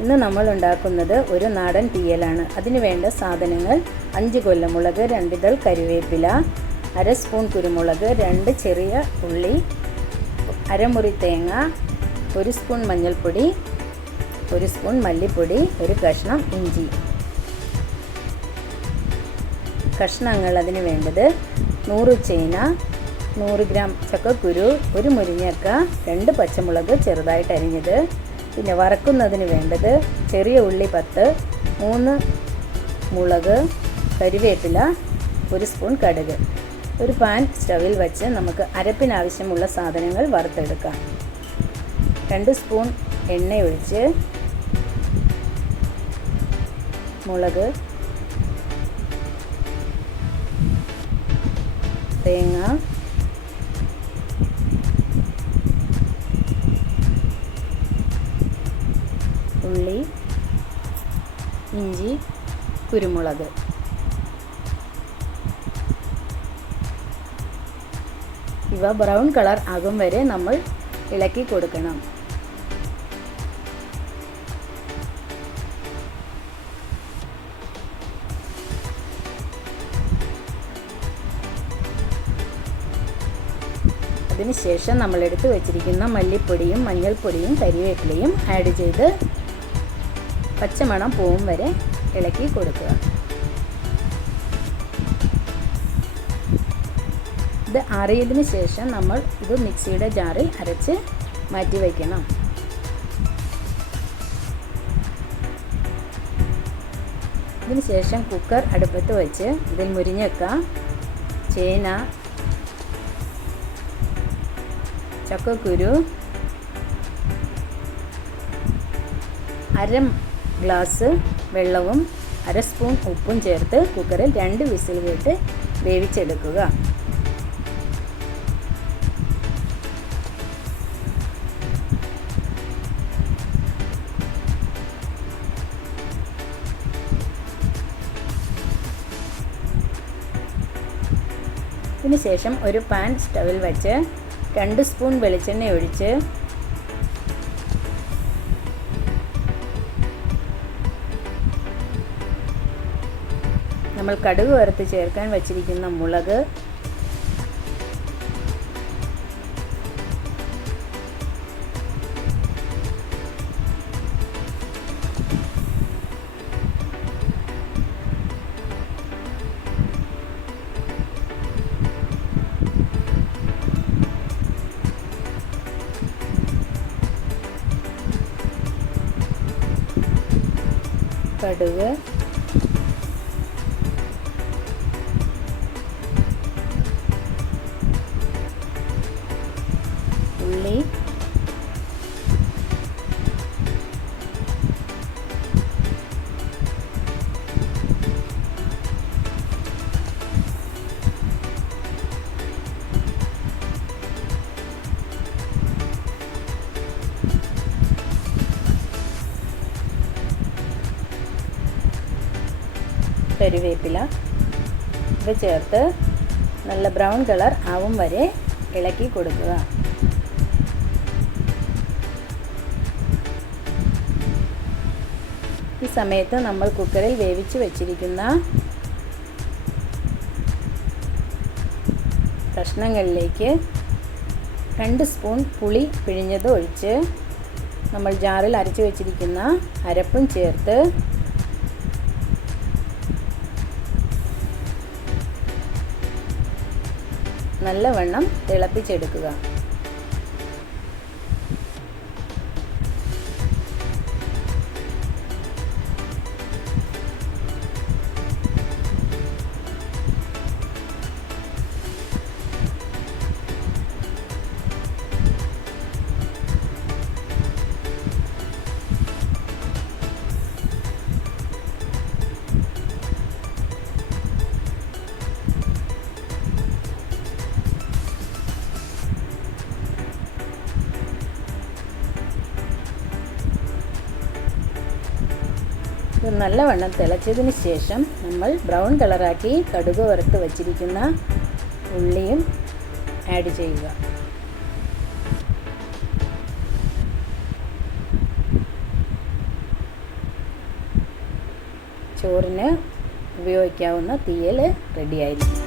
ഇന്ന് നമ്മൾ ഉണ്ടാക്കുന്നത് ഒരു നാടൻ തീയലാണ്. അതിന് വേണ്ട സാധനങ്ങൾ: 5 കൊല്ലമുളക്, 2 ഇതൾ കരിവേപ്പില, 1/2 സ്പൂൺ കുരുമുളക്, 2 ചെറിയ ഉള്ളി, അരമുറി തേങ്ങ, 1 സ്പൂൺ മഞ്ഞൾപ്പൊടി, 1 സ്പൂൺ മല്ലിപ്പൊടി, 1 കഷ്ണം ഇഞ്ചി. കഷ്ണങ്ങൾ അതിന് വേണ്ടത്: 100 ചേന, 100 ഗ്രാം ചക്കക്കുരു, 1 മുരിങ്ങക്ക, 2 പച്ചമുളക് ചെറുതായിട്ട് അരിഞ്ഞത്. പിന്നെ വറക്കുന്നതിന് വേണ്ടത്: ചെറിയ ഉള്ളി 10, 3 മുളക്, കരിവേപ്പില, 1 സ്പൂൺ കടുക്. ഒരു പാൻ സ്റ്റവിൽ വെച്ച് നമുക്ക് അരപ്പിനാവശ്യമുള്ള സാധനങ്ങൾ വറുത്തെടുക്കാം. 2 സ്പൂൺ എണ്ണ ഒഴിച്ച് മുളക്, തേങ്ങ, ഉള്ളി, ഇഞ്ചി, കുരുമുളക്. ഇവ ബ്രൗൺ കളർ ആകും വരെ നമ്മൾ ഇളക്കി കൊടുക്കണം. അതിനുശേഷം നമ്മൾ എടുത്തു വച്ചിരിക്കുന്ന മല്ലിപ്പൊടിയും മഞ്ഞൾപ്പൊടിയും കരിവേപ്പിലയും ആഡ് ചെയ്ത് പച്ചമണം പോവും വരെ ഇളക്കി കൊടുക്കുക. ഇത് ആറിയതിന് ശേഷം നമ്മൾ ഇത് മിക്സിയുടെ ജാറിൽ അരച്ച് മാറ്റി വയ്ക്കണം. ഇതിന് ശേഷം കുക്കർ അടുപ്പത്ത് വെച്ച് ഇതിൽ മുരിങ്ങക്ക, ചേന, ചക്കക്കുരു, 1/2 ഗ്ലാസ് വെള്ളവും 1/2 സ്പൂൺ ഉപ്പും ചേർത്ത് കുക്കറിൽ 2 വിസിൽ കേട്ട് വേവിച്ചെടുക്കുക. ഇതിനുശേഷം ഒരു പാൻ സ്റ്റവിൽ വെച്ച് 2 സ്പൂൺ വെളിച്ചെണ്ണ ഒഴിച്ച് നമ്മൾ കടുക് വറുത്ത് ചേർക്കാൻ വച്ചിരിക്കുന്ന മുളക്, കടുക്, ഉള്ളി, കരിവേപ്പില ഇവ ചേർത്ത് നല്ല ബ്രൗൺ കളർ ആവും വരെ ഇളക്കി കൊടുക്കുക. ഈ സമയത്ത് നമ്മൾ കുക്കറിൽ വേവിച്ച് വെച്ചിരിക്കുന്ന കഷ്ണങ്ങളിലേക്ക് 2 സ്പൂൺ പുളി പിഴിഞ്ഞത് ഒഴിച്ച് നമ്മൾ ജാറിൽ അരച്ച് വെച്ചിരിക്കുന്ന അരപ്പും ചേർത്ത് നല്ലവണ്ണം തിളപ്പിച്ചെടുക്കുക. ഇത് നല്ലവണ്ണം തിളച്ചതിന് ശേഷം നമ്മൾ ബ്രൗൺ കളറാക്കി കടുക് വറുത്ത് വച്ചിരിക്കുന്ന ഉള്ളിയും ആഡ് ചെയ്യുക. ചോറിന് ഉപയോഗിക്കാവുന്ന തീയൽ റെഡിയായിരിക്കും.